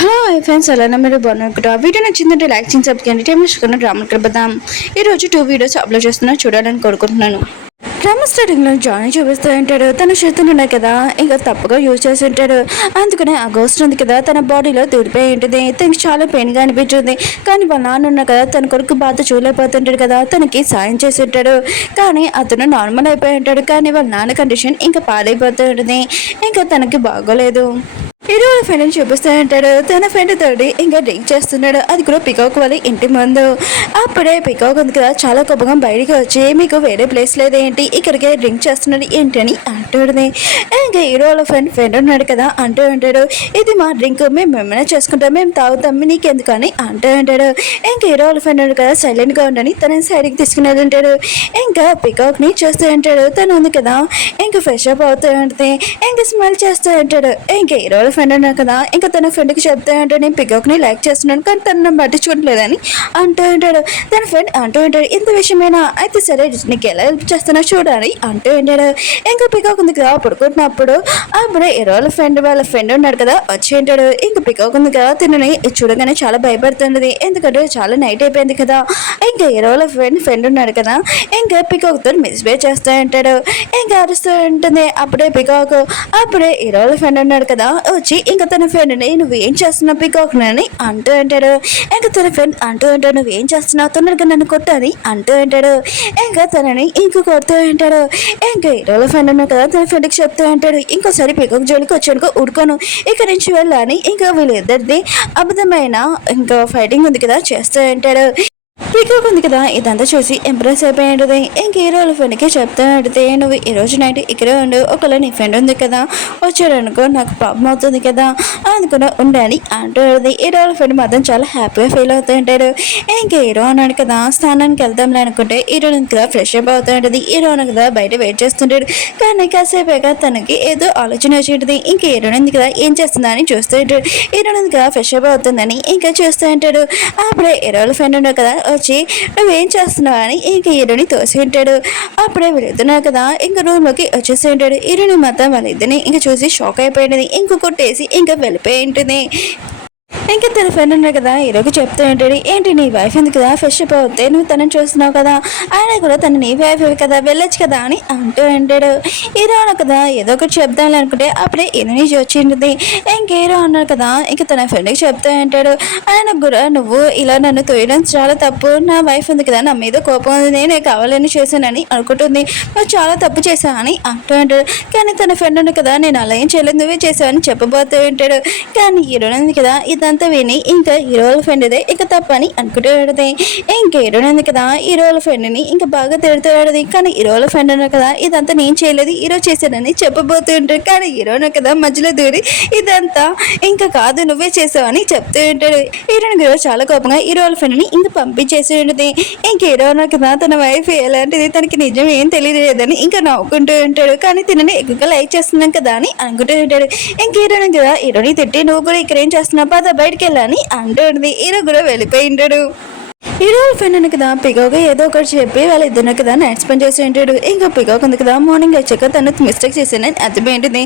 Hello friends ఎలా మీరు బాగున్నారు వీడియో నచ్చిందంటే లైక్ చేసి సబ్స్క్రైబ్ చేయండి డ్రామా కలపదాం. ఈరోజు 2 వీడియోస్ అప్లోడ్ చేస్తున్నా, చూడాలని కోరుకుంటున్నాను. డ్రామా స్టార్టింగ్లో జానీ చూపిస్తూ ఉంటాడు. తన చేతులు ఉన్నాయి కదా, ఇంకా తప్పుగా యూజ్ చేసి ఉంటాడు. అందుకనే ఆ గోస్ట్ ఉంది కదా తన బాడీలో దూరిపోయి ఉంటుంది. తనకి చాలా పెయిన్గా అనిపించింది. కానీ వాళ్ళ నాన్న ఉన్నా కదా, తన కొడుకు బాధ చూడలేకపోతుంటాడు కదా, తనకి సాయం చేసి ఉంటాడు. కానీ అతను నార్మల్ అయిపోయి ఉంటాడు. కానీ వాళ్ళ నాన్న కండిషన్ ఇంకా పాడైపోతూ ఉంటుంది. ఇంకా తనకి బాగోలేదు. ఇరువురు ఫ్రెండ్ని చూపిస్తూ ఉంటాడు. తన ఫ్రెండ్ తోటి ఇంకా డ్రింక్ చేస్తున్నాడు. అది కూడా పికాక్ వాళ్ళ ఇంటి ముందు. అప్పుడే పికాక్ ఉంది కదా చాలా కోపంగా బయటికి వచ్చి, మీకు వేరే ప్లేస్ లేదేంటి, ఇక్కడికే డ్రింక్ చేస్తున్నాడు ఏంటని అంటుంది. ఇంకా హీరో వాళ్ళ ఫ్రెండ్ ఉన్నాడు కదా అంటూ ఉంటాడు, ఇది మా డ్రింక్, మేము ఏమైనా చేసుకుంటాం, మేము తాగుతాం, నీకెందుకు అని అంటూ ఉంటాడు. ఇంకా హీరో వాళ్ళ ఫ్రెండ్ ఉన్నాడు కదా సైలెంట్గా ఉండని తనని సైడ్కి తీసుకుని ఉంటాడు. ఇంకా పికాక్ని చూస్తూ ఉంటాడు. తను ఉంది కదా ఇంకా ఫ్రెష్ అప్ అవుతూ ఉంటుంది. ఇంకా స్మైల్ చేస్తూ ఉంటాడు. ఇంకా హీరో ఫ్రెండ్ అన్నా కదా, ఇంకా తన ఫ్రెండ్కి చెప్తా అంటే నేను పికాక్ని లైక్ చేస్తున్నాను కానీ తను నన్ను పట్టించుకోవట్లేదని అంటూ ఉంటాడు. తన ఫ్రెండ్ అంటూ ఉంటాడు, ఇంత విషయమైనా అయితే సరే నీకు ఎలా హెల్ప్ చేస్తున్నా చూడాలి అంటూ ఉంటాడు. ఇంకా పికాక్ ఉంది కదా పడుకుంటున్నప్పుడు అప్పుడు వాళ్ళ ఫ్రెండ్ ఉన్నాడు కదా వచ్చి ఉంటాడు. ఇంకా పికాక్ ఉంది కదా తినని చూడగానే చాలా భయపడుతున్నది. ఎందుకంటే చాలా నైట్ అయిపోయింది కదా. ఇంకా వాళ్ళ ఫ్రెండ్ ఉన్నాడు కదా, ఇంకా పికాక్ తో మిస్బిహేవ్ చేస్తూ ఉంటాడు. ఇంకా అరుస్తూ ఉంటుంది. అప్పుడే పికాక్ అప్పుడే వాళ్ళ ఫ్రెండ్ ఉన్నాడు కదా వచ్చి ఇంకా తన ఫ్రెండ్ని నువ్వేం చేస్తున్నావు పికాక్ అని అంటూ ఉంటాడు. ఇంకా తన ఫ్రెండ్ అంటూ ఉంటాడు, నువ్వేం చేస్తున్నావు, తొందరగా నన్ను కొట్టని అంటూ ఉంటాడు. ఇంకా తనని ఇంక కొడుతూ ఉంటాడు. ఇంకా హీరోల ఫ్రెండ్ ఉన్నాడు కదా తన ఫ్రెండ్కి చెప్తూ ఉంటాడు, ఇంకోసారి పికాక్ జోలికి వచ్చానుకో ఉడుకోను, ఇక్కడి నుంచి వెళ్ళాలని. ఇంకా వీళ్ళిద్దరిది అబద్ధమైన ఇంకా ఫైటింగ్ ఉంది కదా చేస్తూ ఉంటాడు. పికాక్ ఉంది కదా ఇదంతా చూసి ఇంప్రెస్ అయిపోయింది. ఇంక హీరోల ఫ్రెండ్కి చెప్తా అడితే, నువ్వు ఈ రోజు నైట్ ఇక్కడే ఉండు, ఒకవేళ నీ ఫ్రెండ్ ఉంది కదా వచ్చాడనుకో నాకు ప్రాబ్లం అవుతుంది కదా అందుకుని ఉండాలి అంటూ హీరోల ఫ్రెండ్ మాత్రం చాలా హ్యాపీగా ఫీల్ అవుతూ ఉంటాడు. ఇంక హీరో అన్నాడు కదా స్నానానికి వెళ్దాంలే అనుకుంటే హీరో కదా ఫ్రెష్ అప్ అవుతూ ఉంటుంది. హీరో కదా బయట వెయిట్ చేస్తుంటాడు. కానీ కాసేపాక తనకి ఏదో ఆలోచన వచ్చి ఉంటుంది. ఇంక హీరోయిన్ ఉంది కదా ఏం చేస్తుందా అని చూస్తూ ఉంటాడు. హీరోయిన్ కదా ఫ్రెష్ అప్ అవుతుందని ఇంకా చూస్తూ ఉంటాడు. అప్పుడే హీరోల ఫ్రెండ్ ఉన్నాడు కదా వచ్చి నువ్వేం చేస్తున్నావు అని ఇంక హీరోని తోసి ఉంటాడు. అప్పుడే వీళ్ళిద్దరు కదా ఇంకా రూమ్లోకి వచ్చేసి ఉంటాడు. హీరోని మాత్రం వాళ్ళిద్దరిని ఇంకా చూసి షాక్ అయిపోయింది. ఇంక కొట్టేసి ఇంకా వెళ్ళిపోయి ఉంటుంది. ఇంకా తన ఫ్రెండ్ ఉన్నాడు కదా హీరోకి చెప్తూ ఉంటాడు, ఏంటి నీ వైఫ్ ఉంది కదా ఫ్రెష్ అప్ అవుతే నువ్వు తనని చూస్తున్నావు కదా, ఆయన కూడా తన నీ వైఫ్ కదా వెళ్ళొచ్చు కదా అని అంటూ ఉంటాడు. హీరో అన్న కదా ఏదో ఒకటి చెప్దాం అనుకుంటే అప్పుడే హీరోని వచ్చింటుంది. ఇంక హీరో అన్నాడు కదా ఇంకా తన ఫ్రెండ్కి చెప్తూ ఉంటాడు, ఆయన కూడా నువ్వు ఇలా నన్ను తోయడం చాలా తప్పు, నా వైఫ్ ఉంది కదా నా మీద కోపం ఉంది, నేనే కావాలని చేశానని అనుకుంటుంది, నువ్వు చాలా తప్పు చేశావు అని అంటూ ఉంటాడు. కానీ తన ఫ్రెండ్ ఉన్నాడు కదా నేను అలా ఏం చేయలేదు నువ్వే చేసావని చెప్పబోతూ ఉంటాడు. కానీ హీరోయిన్ ఉంది కదా ఇదంతా విని ఇంకా హీరోల ఫ్రెండ్దే ఇంకా తప్పని అనుకుంటాడు. ఇంకా హీరోయిన్ కదా హీరోల ఫ్రెండ్ని ఇంకా బాగా తిడుతాడు. కానీ హీరోల ఫ్రెండ్ అన్నారు కదా ఇదంతా నేను చేయలేదు హీరో చేశానని చెప్పబోతూ ఉంటాడు. కానీ హీరోయిన్ కదా మధ్యలో దూరి ఇదంతా ఇంకా కాదు నువ్వే చేసావని చెప్తూ ఉంటాడు. హీరోయిన్ గారు చాలా కోపంగా హీరోల ఫ్రెండ్ని ఇంకా పంపించేసి ఉంటుంది. ఇంక హీరోయిన్ కదా తన వైఫ్ ఎలాంటిది తనకి నిజం ఏం తెలియలేదని ఇంకా నవ్వుకుంటూ ఉంటాడు. కానీ తినని ఎక్కువగా లైక్ చేస్తున్నాం కదా అని అనుకుంటూ ఉంటాడు. ఇంక హీరోయిన్ కదా హీరోని తిట్టి నువ్వు కూడా ఇక్కడ ఏం చేస్తున్నావు పద బయటికి వెళ్ళని అంటుంది. హీరో కూడా వెళ్ళిపోయి ఉంటాడు. హీరోల ఫ్రెండ్ కదా పికాక్ ఏదో ఒకటి చెప్పి వాళ్ళిద్దరు కదా నైట్ స్పెండ్ చేసి ఉంటాడు. ఇంకా పికాక్ ఉంది కదా మార్నింగ్ వచ్చాక తను మిస్టేక్ చేశానని అర్థమైంటుంది.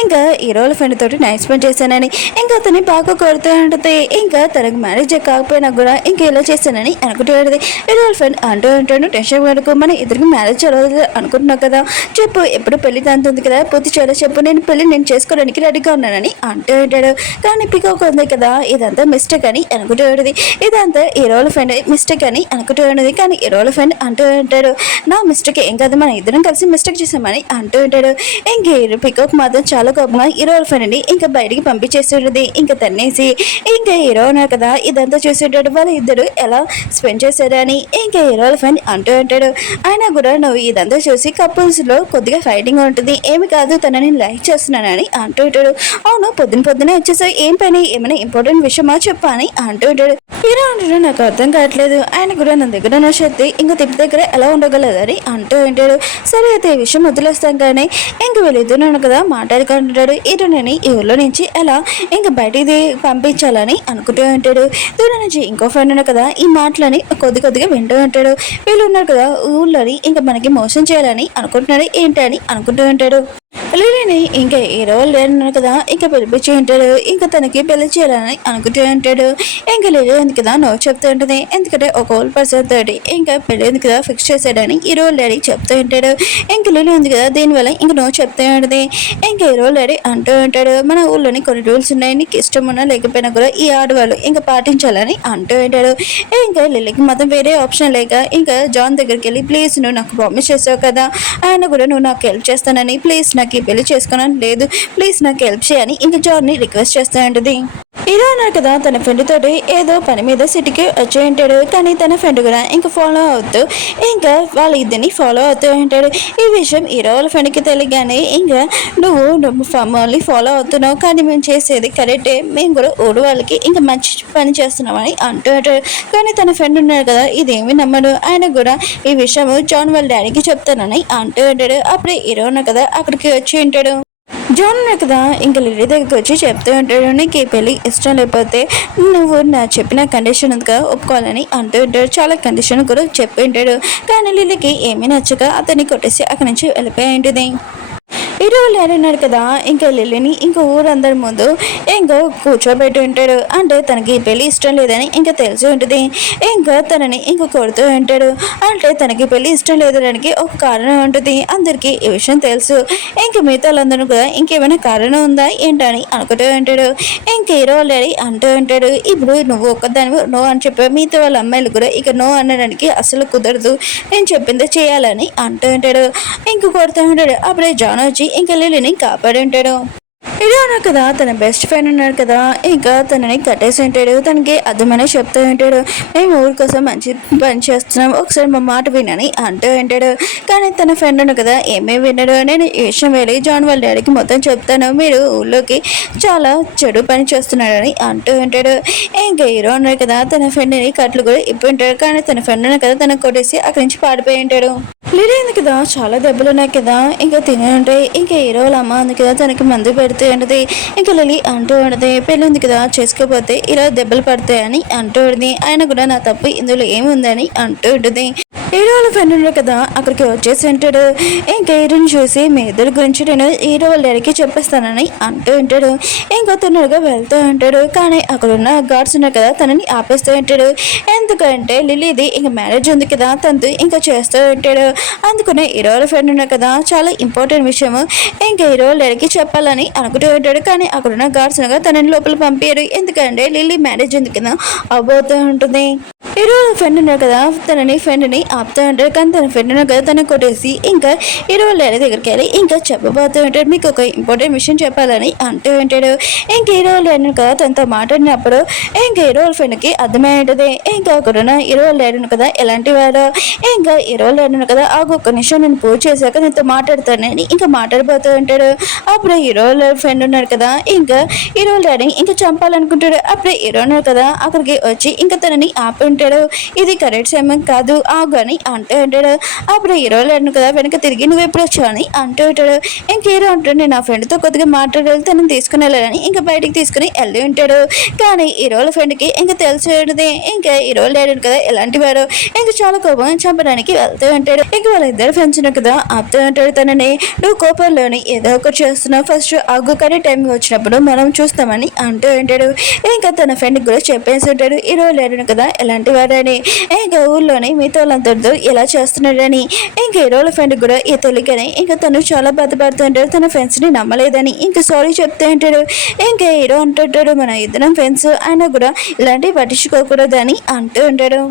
ఇంకా హీరోల ఫ్రెండ్ తోటి నైట్ స్పెండ్ చేశానని ఇంకా అతన్ని బాగా కొడుతూ ఉంటుంది. ఇంకా తనకు మ్యారేజ్ కాకపోయినా కూడా ఇంకా ఇలా చేశానని అనుకుంటూ ఉంటుంది. హీరోల ఫ్రెండ్ అంటూ ఉంటాడు, టెన్షన్ పడుకో మన ఇద్దరికి మ్యారేజ్ చదవదు అనుకుంటున్నావు కదా, చెప్పు ఎప్పుడు పెళ్లి తంతుంది కదా పూర్తి చేయాలో చెప్పు, నేను చేసుకోవడానికి రెడీగా ఉన్నానని అంటూ ఉంటాడు. కానీ పికాక్ ఉంది కదా ఇదంతా మిస్టేక్ అని అనుకుంటూ ఉంటుంది. ఇదంతా హీరోల ఫ్రెండ్ మిస్టేక్ అని అనుకుంటూ ఉన్నది. కానీ హీరోల ఫ్రెండ్ అంటూ ఉంటాడు, నా మిస్టేక్ ఏం కాదు మన ఇద్దరం కలిసి మిస్టేక్ చేసామని అంటూ ఉంటాడు. ఇంకా పికాక్ మాత్రం చాలా కోపంగా హీరోల ఫ్రెండ్ని ఇంకా బయటికి పంపించేస్తుంటుంది. ఇంకా తన్నేసి ఇంకా హీరో ఉన్నారు కదా ఇదంతా చూస్తుంటాడు. వాళ్ళు ఇద్దరు ఎలా స్పెండ్ చేశారని ఇంకా హీరోల ఫ్రెండ్ అంటూ ఉంటాడు. అయినా కూడా నువ్వు ఇదంతా చూసి కపుల్స్లో కొద్దిగా ఫైటింగ్ ఉంటుంది, ఏమి కాదు తనని లైక్ చేస్తున్నానని అంటూ ఉంటాడు. అవును పొద్దునే వచ్చేసావు ఏం పని ఏమైనా ఇంపార్టెంట్ విషయమా చెప్పని అంటూ ఉంటాడు. హీరో అంటాడు నాకు అర్థం కావట్లేదు, ఆయన కూడా నా దగ్గర ఉన్న శక్తి ఇంకో తిప్పి దగ్గర ఎలా ఉండగలదని అంటూ ఉంటాడు. సరే అయితే ఈ విషయం వదిలేస్తాం కానీ ఇంక వీళ్ళిద్దరు కదా మాట్లాడుకుంటాడు. హీరోని ఈ ఊళ్ళో నుంచి ఎలా ఇంకా బయటికి పంపించాలని అనుకుంటూ ఉంటాడు. దూరం నుంచి ఇంకో ఫ్రెండ్ ఉన్నాడు కదా ఈ మాటలని కొద్దిగా వింటూ ఉంటాడు. వీళ్ళు ఉన్నారు కదా ఊళ్ళోని ఇంకా మనకి మోసం చేయాలని అనుకుంటున్నాడు ఏంటని అనుకుంటూ ఉంటాడు. లిలీని ఇంకా హీరో లేరు కదా ఇంకా పిలిపించి ఉంటాడు. ఇంకా తనకి పెళ్లి చేయాలని అనుకుంటూ ఉంటాడు. ఇంకా లిలీ ఉంది కదా నో చెప్తూ ఉంటుంది. ఎందుకంటే ఒక ఓల్డ్ పర్సన్ తోటి ఇంకా పెళ్లి ఉంది కదా ఫిక్స్ చేశాడని హీరో డాడీ చెప్తూ ఉంటాడు. ఇంకా లిలీ ఉంది కదా దీనివల్ల ఇంకా నో చెప్తూ ఉంటుంది. ఇంకా హీరో డాడీ అంటూ ఉంటాడు, మన ఊళ్ళోని కొన్ని రూల్స్ ఉన్నాయి, నీకు ఇష్టం ఉన్నా లేకపోయినా కూడా ఈ ఆడవాళ్ళు ఇంకా పాటించాలని అంటూ ఉంటాడు. ఇంకా లిలీకి మాత్రం వేరే ఆప్షన్ లేక ఇంకా జాన్ దగ్గరికి వెళ్ళి, ప్లీజ్ నువ్వు నాకు ప్రామిస్ చేసావు కదా, ఆయన కూడా నువ్వు నాకు హెల్ప్ చేస్తానని, ప్లీజ్ నాకు ఈ పెళ్లి చేసుకోనని లేదు, ప్లీజ్ నాకు హెల్ప్ చేయని ఇంకా జాన్ని రిక్వెస్ట్ చేస్తూ ఉంటుంది. హీరో అన్నాడు కదా తన ఫ్రెండ్ తోటి ఏదో పని మీద సిటీకి వచ్చి ఉంటాడు. కానీ తన ఫ్రెండ్ కూడా ఇంకా ఫాలో అవుతూ ఇంకా వాళ్ళ ఇద్దరిని ఫాలో అవుతూ ఉంటాడు. ఈ విషయం హీరో వాళ్ళ ఫ్రెండ్కి తెలియగానే ఇంకా నువ్వు మమ్మల్ని ఫాలో అవుతున్నావు, కానీ మేము చేసేది కరెక్టే, మేము కూడా ఊరు వాళ్ళకి ఇంకా మంచి పని చేస్తున్నామని అంటూ ఉంటాడు. కానీ తన ఫ్రెండ్ ఉన్నాడు కదా ఇదేమి నమ్మడు. ఆయన కూడా ఈ విషయం జాన్ వాళ్ళ డాడీకి చెప్తానని అంటూ ఉంటాడు. అప్పుడే హీరో ఉన్నాడు కదా అక్కడికి వచ్చి ఉంటాడు. జాన్ కదా ఇంకా లిల్లీ దగ్గరికి వచ్చి చెప్తూ ఉంటాడు, నీకు ఈ పెళ్ళి ఇష్టం లేకపోతే నువ్వు నా చెప్పిన కండిషన్ ఉందిగా ఒప్పుకోవాలని అంటూ ఉంటాడు. చాలా కండిషన్ కూడా చెప్పి ఉంటాడు. కానీ లిల్లీకి ఏమీ నచ్చక అతన్ని కొట్టేసి అక్కడి నుంచి వెళ్ళిపోయి ఉంటుంది. హీరో లేడన్నాడు కదా ఇంకా లిల్లీని ఇంకా ఊరందరి ముందు ఇంకా కూర్చోబెట్టి ఉంటాడు. అంటే తనకి పెళ్లి ఇష్టం లేదని ఇంకా తెలిసి ఉంటుంది. ఇంకా తనని ఇంకా కొడుతూ ఉంటాడు. అంటే తనకి పెళ్లి ఇష్టం లేదడానికి ఒక కారణం ఉంటుంది, అందరికీ ఈ విషయం తెలుసు. ఇంకా మిగతా వాళ్ళందరూ కూడా ఇంకేమైనా కారణం ఉందా ఏంటని అనుకుంటూ ఉంటాడు. ఇంకా హీరో లేడీ అంటూ ఉంటాడు, ఇప్పుడు నువ్వు ఒక్కదాని నో అని చెప్పావు, మిగతా వాళ్ళ అమ్మాయిలు కూడా ఇక నో అనడానికి అసలు కుదరదు, నేను చెప్పింది చేయాలని అంటూ ఉంటాడు. ఇంకా కొడుతూ ఉంటాడు. అప్పుడే జాన్ వచ్చి ఇంకా లిల్లీని కాపాడి ఉంటాడు. ఇలా అన్నాడు కదా తన బెస్ట్ ఫ్రెండ్ ఉన్నాడు కదా ఇంకా తనని కట్టేసి ఉంటాడు. తనకి అర్థమని చెప్తూ ఉంటాడు, మేము ఊరి కోసం మంచి పని చేస్తున్నాం, ఒకసారి మా మాట వినని అంటూ ఉంటాడు. కానీ తన ఫ్రెండ్ ఉన్నాడు కదా ఏమీ విన్నాడు. నేను ఈ విషయం వెళ్ళి జాన్ వాళ్ళ డాడీకి మొత్తం చెప్తాను, మీరు ఊళ్ళోకి చాలా చెడు పని చేస్తున్నాడని అంటూ ఉంటాడు. ఇంకా హీరో ఉన్నాడు కదా తన ఫ్రెండ్ని కట్లు కూడా ఇప్పి ఉంటాడు. కానీ తన ఫ్రెండ్ ఉన్నాడు కదా తనకు కొట్టేసి అక్కడి నుంచి పాడిపోయి ఉంటాడు. లిల్లీ ఉంది కదా చాలా దెబ్బలు ఉన్నాయి కదా ఇంకా తినే ఉంటాయి. ఇంకా హీరో వాళ్ళ అమ్మ ఉంది కదా తనకి మందు పెడుతూ ఉంటుంది. ఇంకా లిల్లీ అంటూ ఉంటుంది, పెళ్ళి ఉంది కదా చేసుకోకపోతే ఇలా దెబ్బలు పడతాయని అంటూ ఉంటుంది. ఆయన కూడా నా తప్పు ఇందులో ఏముందని అంటూ ఉంటుంది. హీరో వాళ్ళ ఫ్రెండ్ ఉన్నాడు కదా అక్కడికి వచ్చేసి ఉంటాడు. ఇంకా హీరోని చూసి మీ ఇద్దరి గురించి నేను హీరో వాళ్ళ డాడీకి చెప్పేస్తానని అంటూ ఉంటాడు. ఇంకా తొందరగా వెళ్తూ ఉంటాడు. కానీ అక్కడ ఉన్న గార్డ్స్ ఉన్నారు కదా తనని ఆపేస్తూ ఉంటాడు. ఎందుకంటే లిల్లీది ఇంకా మ్యారేజ్ ఉంది కదా తనతో ఇంకా చేస్తూ ఉంటాడు. అందుకనే హీరో వాళ్ళ ఫ్రెండ్ ఉన్నారు కదా చాలా ఇంపార్టెంట్ విషయం ఇంకా హీరో వాళ్ళ డాడీకి చెప్పాలని అనుకుంటూ ఉంటాడు. కానీ అక్కడ ఉన్న గార్డ్స్ ఉండగా తనని లోపల పంపారు. ఎందుకంటే లిల్లీ మ్యారేజ్ ఉంది కదా అవబోతూ ఉంటుంది. హీరో ఫ్రెండ్ ఉన్నారు కదా తనని ఫ్రెండ్ని ఆపుతూ ఉంటాడు. కానీ తన ఫ్రెండ్ ఉన్నారు కదా తనని కొట్టేసి ఇంకా హీరో వాళ్ళ దగ్గరికి వెళ్ళి ఇంకా చెప్పబోతూ ఉంటాడు, మీకు ఒక ఇంపార్టెంట్ విషయం చెప్పాలని అంటూ ఉంటాడు. ఇంకా హీరో వాళ్ళు కదా తనతో మాట్లాడినప్పుడు ఇంకా హీరో వాళ్ళ ఫ్రెండ్కి అర్థమై ఉంటుంది. ఇంకా అక్కడున్న హీరో వాళ్ళు కదా ఎలాంటి వారు. ఇంకా హీరో వాళ్ళు కదా ఆ ఒక్క నిమిషం నేను పూజ చేశాక నీతో మాట్లాడతానని ఇంకా మాట్లాడిపోతూ ఉంటాడు. అప్పుడు హీరో వాళ్ళ ఫ్రెండ్ ఉన్నారు కదా ఇంకా హీరో డాడీ ఇంకా చంపాలనుకుంటాడు. అప్పుడు హీరో ఉన్నారు కదా అక్కడికి వచ్చి ఇంకా తనని ఆపి ఉంటాడు. ఇది కరెక్ట్ సమయం కాదు ఆగని అంటూ ఉంటాడు. అప్పుడు హీరో లేడు కదా వెనక తిరిగి నువ్వు ఎప్పుడు వచ్చావని అంటూ ఉంటాడు. ఇంక హీరో అంటాడు, నేను నా ఫ్రెండ్తో కొద్దిగా మాట్లాడాలి, తనని తీసుకుని వెళ్ళాలని ఇంకా బయటికి తీసుకుని వెళ్ళి ఉంటాడు. కానీ హీరోల ఫ్రెండ్కి ఇంకా తెలిసి ఉంటుంది ఇంకా హీరో లేడు కదా ఎలాంటి వాడు. ఇంకా చాలా కోపం చంపడానికి వెళ్తూ ఉంటాడు. ఇంక వాళ్ళ ఇద్దరు ఫ్రెండ్స్ కదా ఆపుతూ ఉంటాడు తనని, నువ్వు కోపంలోని ఏదో ఒకటి చేస్తున్నావు, ఫస్ట్ ఆగు కానీ టైం వచ్చినప్పుడు మనం చూస్తామని అంటూ ఉంటాడు. ఇంకా తన ఫ్రెండ్కి కూడా చెప్పేసి ఉంటాడు హీరో లేడు కదా ఎలాంటి వాడని, ఇంకా ఊళ్ళోని మిగతా వాళ్ళందరితో ఎలా చేస్తున్నాడని. ఇంకా హీరోల ఫ్రెండ్ కూడా ఈ తెలియకని ఇంకా తను చాలా బాధపడుతుంటాడు, తన ఫ్రెండ్స్ని నమ్మలేదని ఇంకా సారీ చెప్తూ ఉంటాడు. ఇంకా హీరో అంటుంటాడు, మన ఇద్దరం ఫ్రెండ్స్ అయినా కూడా ఇలాంటివి పట్టించుకోకూడదని అంటూ ఉంటాడు.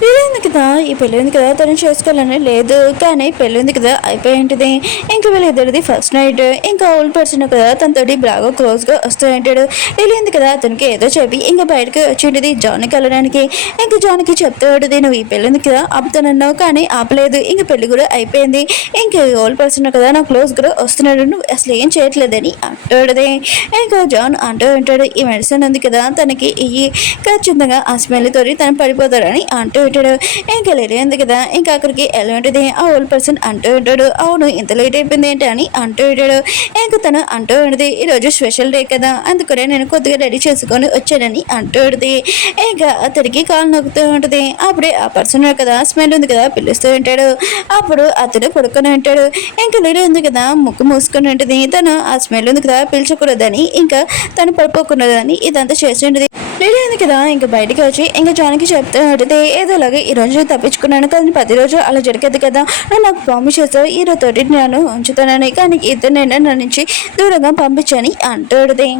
పెళ్ళింది కదా ఈ పెళ్ళింది కదా తను చేసుకోవాలని లేదు, కానీ పెళ్ళింది కదా అయిపోయి ఉంటుంది. ఇంకా వీళ్ళిద్దరిది ఫస్ట్ నైట్. ఇంకా ఓల్డ్ పర్సన్ కదా తనతోటి బాగా క్లోజ్గా వస్తూ ఉంటాడు. వెళ్ళింది కదా అతనికి ఏదో చెప్పి ఇంకా బయటకు వచ్చి ఉంటుంది జాన్కి వెళ్ళడానికి. ఇంకా జాన్కి చెప్తూ ఉంటుంది, నువ్వు ఈ పెళ్ళింది కదా ఆపుతానన్నావు కానీ ఆపలేదు, ఇంకా పెళ్ళి కూడా అయిపోయింది. ఇంకా ఓల్డ్ పర్సన్ కదా నా క్లోజ్ కూడా వస్తున్నాడు, నువ్వు అసలు ఏం చేయట్లేదని అంటాడు. ఇంకా జాన్ అంటూ ఉంటాడు, ఈ మెడిసిన్ ఉంది కదా తనకి ఇవి ఖచ్చితంగా ఆ స్మెల్ తోటి తను పడిపోతాడని అంటూ ఉంటాడు. ఇంకా లేట్ అయింది కదా, ఇంకా అక్కడికి ఎలా ఉంటుంది ఆ ఓల్డ్ పర్సన్ అంటూ ఉంటాడు. అవును ఇంత లేట్ అయిపోయింది ఏంటి అని అంటూ ఉంటాడు. ఇంకా తను అంటూ ఉంటుంది ఈరోజు స్పెషల్ డే కదా, అందుకనే నేను కొద్దిగా రెడీ చేసుకొని వచ్చానని అంటూ ఉంటుంది. ఇంకా అతడికి కాలు నొక్కుతూ ఉంటుంది. అప్పుడే ఆ పర్సన్ కదా స్మెల్ ఉంది కదా పిలుస్తూ ఉంటాడు. అప్పుడు అతడు పడుకొని ఉంటాడు. ఇంకా లేట్ ఉంది కదా ముక్కు మూసుకొని ఉంటుంది. తను ఆ స్మెల్ ఉంది కదా పీల్చకూడదని ఇంకా తను పడిపోకున్నదని ఇదంతా చేసి ఉంటుంది. లేట్ అయింది కదా ఇంకా బయటికి వచ్చి ఇంకా జానకి చెప్తూ ఉంటుంది ఏదోలాగా ఈ రోజు తప్పించుకున్నాను కానీ ప్రతిరోజు అలా జరిగేది కదా, నువ్వు నాకు ప్రామిస్ చేస్తావు ఈ రోజు నేను ఉంచుతానని, కానీ ఇద్దరు నేను నా నుంచి దూరంగా పంపించని అంటుంది.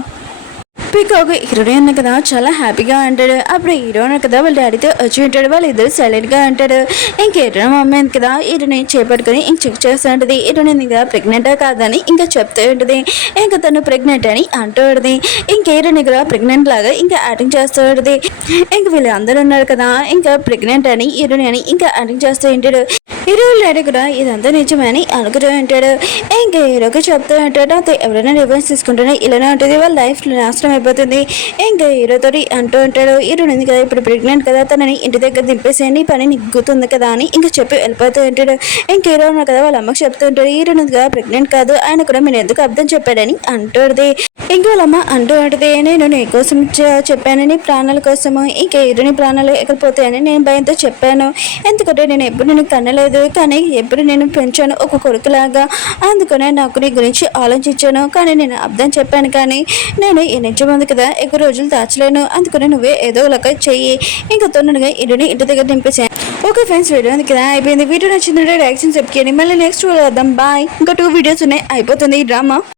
పీకాక్ హీరోయిన్ కదా చాలా హ్యాపీగా అంటాడు. అప్పుడు హీరోయిన్ కదా వాళ్ళ డాడీతో వచ్చి ఉంటాడు. వాళ్ళు ఇద్దరు సైలెంట్గా అంటాడు. ఇంక హీరోయిన్ మమ్మీ కదా హీరోని చేపట్టుకుని ఇంక చెక్ చేస్తూ ఉంటుంది. హీరోయిన్ ఇంకా ప్రెగ్నెంటా కాదని ఇంకా చెప్తూ ఉంటుంది. ఇంకా తను ప్రెగ్నెంట్ అని అంటూ ఉంటుంది. ఇంక హీరోయిన్ కదా ప్రెగ్నెంట్ లాగా ఇంకా యాక్టింగ్ చేస్తూ ఉంటుంది. ఇంక వీళ్ళు అందరూ ఉన్నారు కదా ఇంకా ప్రెగ్నెంట్ అని హీరోయిన్ అని ఇంకా యాక్టింగ్ చేస్తూ ఉంటాడు. హీరో డాడీ కూడా ఇదంతా నిజమని అనుకుంటూ ఉంటాడు. ఇంకా హీరోకి చెప్తూ ఉంటాడు అయితే ఎవరైనా రివర్స్ తీసుకుంటేనే ఇలానే ఉంటుంది, వాళ్ళ లైఫ్ నాశనం అయిపోతుంది. ఇంకా హీరోతో అంటూ ఉంటాడు హీరోయిన్ ఉంది కదా ఇప్పుడు ప్రెగ్నెంట్ కదా, తనని ఇంటి దగ్గర దింపేసేయండి పని నీకు గుర్తుంది కదా అని ఇంకా చెప్పి వెళ్ళిపోతూ ఉంటాడు. ఇంక హీరో ఉన్నారు కదా వాళ్ళ అమ్మకి చెప్తూ ఉంటాడు హీరోయిన్ ఉంది కదా ప్రెగ్నెంట్ కాదు, ఆయన కూడా మీరు ఎందుకు అర్థం చెప్పాడని అంటుంది. ఇంక వాళ్ళమ్మ అంటూ ఉంటుంది నేను నీ కోసం చెప్పాను, నీ ప్రాణాల కోసము, ఇంకా హీరోని ప్రాణాలు ఎక్కడిపోతాయని నేను భయంతో చెప్పాను. ఎందుకంటే నేను ఎప్పుడు నేను కనలేదు కానీ ఎప్పుడు నేను పెంచాను ఒక కొడుకులాగా, అందుకనే నాకు నీ గురించి ఆలోచించాను కానీ నేను అర్థం చెప్పాను కానీ నేను ఈ నిజం ఉంది కదా ఎక్కువ రోజులు దాచలేను, అందుకనే నువ్వే ఏదో ఒక చెయ్యి ఇంకా తొందరగా ఇంటిని ఇంటి దగ్గర దింపేసాను. ఓకే ఫ్రెండ్స్ వీడియో ఉంది కదా అయిపోయింది. వీడియో నచ్చిందంటే రియాక్షన్ చెప్పుకోండి. మళ్ళీ నెక్స్ట్ వీడియో వద్దాం బాయ్. ఇంకా 2 వీడియోస్ ఉన్నాయి అయిపోతుంది ఈ డ్రామా.